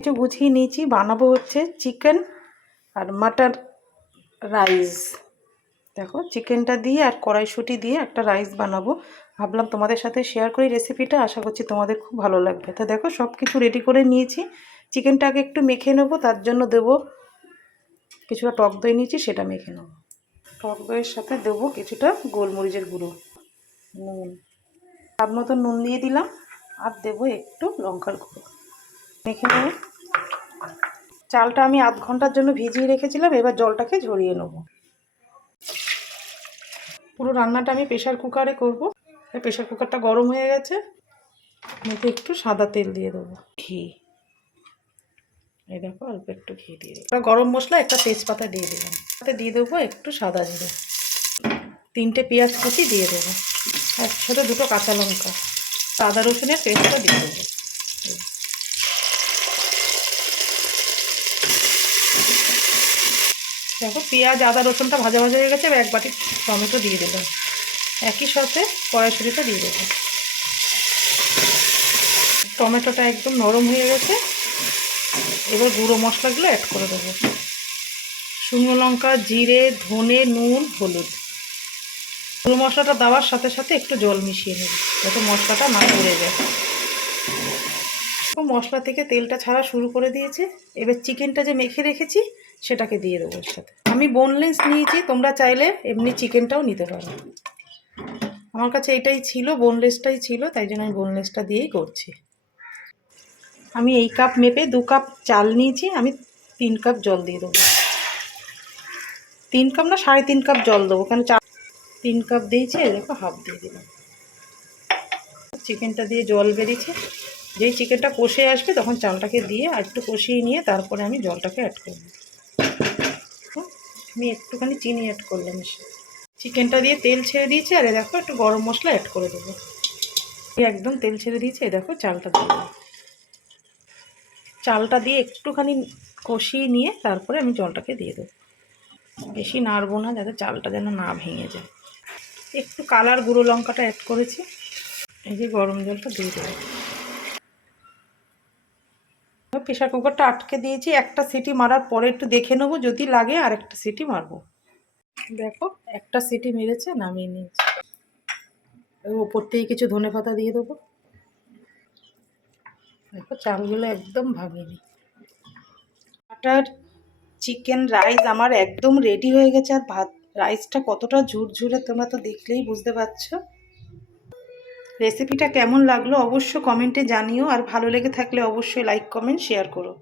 কিছু গুছিয়ে নিয়েছি, বানাবো হচ্ছে চিকেন আর মাটন রাইস। দেখো চিকেনটা দিয়ে আর কড়াইশুঁটি দিয়ে একটা রাইস বানাবো, ভাবলাম তোমাদের সাথে শেয়ার করি রেসিপিটা, আশা করছি তোমাদের খুব ভালো লাগবে। তো দেখো সব কিছু রেডি করে নিয়েছি, চিকেনটাকে একটু মেখে নেবো, তার জন্য দেবো কিছুটা টক দই নিয়েছি, সেটা মেখে নেবো। টক দইয়ের সাথে দেবো কিছুটা গোলমরিচের গুঁড়ো, নুন, স্বাদ মতো নুন দিয়ে দিলাম, আর দেবো একটু লঙ্কার গুঁড়ো, মেখে নেবো। চালটা আমি আধ ঘন্টার জন্য ভিজিয়ে রেখেছিলাম, এবার জলটাকে ঝরিয়ে নেব। পুরো রান্নাটা আমি প্রেশার কুকারে করব। প্রেশার কুকারটা গরম হয়ে গেছে, মধ্যে একটু সাদা তেল দিয়ে দেবো, ঘি, এই দেখো অল্প একটু ঘি দিয়ে দেবো, গরম মশলা একটা তেজপাতা দিয়ে দিলাম, তাতে দিয়ে দেবো একটু সাদা জিরে, 3টে পেঁয়াজ কুচি দিয়ে দেবো, একসাথে 2টো কাঁচা লঙ্কা, আদা রসুনের পেস্টটা দিয়ে দেবো। দেখো পেঁয়াজ আদা রসুনটা ভাজা ভাজা হয়ে গেছে, এবার 1 বাটি টমেটো দিয়ে দিলাম, একই সাথে কড়াইশুঁটিটা দিয়ে দেবো। টমেটোটা একদম নরম হয়ে গেছে, এবার গুঁড়ো মশলাগুলো অ্যাড করে দেবো, শুকনো লঙ্কা, জিরে, ধনে, নুন, হলুদ। গুঁড়ো মশলাটা দেওয়ার সাথে সাথে একটু জল মিশিয়ে নেব যাতে মশলাটা না পড়ে যায়। মশলা থেকে তেলটা ছাড়া শুরু করে দিয়েছে, এবার চিকেনটা যে মেখে রেখেছি সেটাকে দিয়ে দেবো এর সাথে। আমি বোনলেস নিয়েছি, তোমরা চাইলে এমনি চিকেনটাও নিতে পারো, আমার কাছে এটাই ছিল, বোনলেসটাই ছিল, তাই জন্য আমি বোনলেসটা দিয়েই করছি। আমি এই কাপ মেপে 2 কাপ চাল নিয়েছি, আমি 3 কাপ জল দিয়ে দেবো, 3 কাপ না 3.5 কাপ জল দেবো, কেন 3 কাপ দিয়েছি, দেখো হাফ দিয়ে দিলাম। চিকেনটা দিয়ে জল বেরিয়েছে, যেই চিকেনটা কষে আসবে তখন চালটাকে দিয়ে আর একটু কষিয়ে নিয়ে তারপরে আমি জলটাকে অ্যাড করব। আমি একটুখানি চিনি অ্যাড করলাম এসে, চিকেনটা দিয়ে তেল ছেড়ে দিয়েছি, আর দেখো একটু গরম মশলা অ্যাড করে দেবো, একদম তেল ছেড়ে দিয়েছি। দেখো চালটা দিয়ে দেবো, চালটা দিয়ে একটুখানি কষিয়ে নিয়ে তারপরে আমি জলটাকে দিয়ে দেবো, বেশি নাড়বো না যাতে চালটা যেন না ভেঙে যায়। একটু কালার গুঁড়ো লঙ্কাটা অ্যাড করেছি, এই যে গরম জলটা দিয়ে দেবো। প্রেশার কুকারটা আটকে দিয়েছি, একটা সিটি মারার পরে একটু দেখে নেবো, যদি লাগে আর একটা সিটি মারবো। দেখো একটা সিটি মেরেছে, নামিয়ে নিয়েছি, ওপর থেকে কিছু ধনেপাতা দিয়ে দেবো। দেখো চালগুলো একদম ভাঙিনি। বাটার চিকেন রাইস আমার একদম রেডি হয়ে গেছে, আর রাইসটা কতটা ঝুরঝুরে তোমরা তো দেখলেই বুঝতে পারছো। রেসিপিটা কেমন লাগলো অবশ্য কমেন্টে জানিও, আর ভালো লেগে থাকলে অবশ্যই লাইক কমেন্ট শেয়ার করো।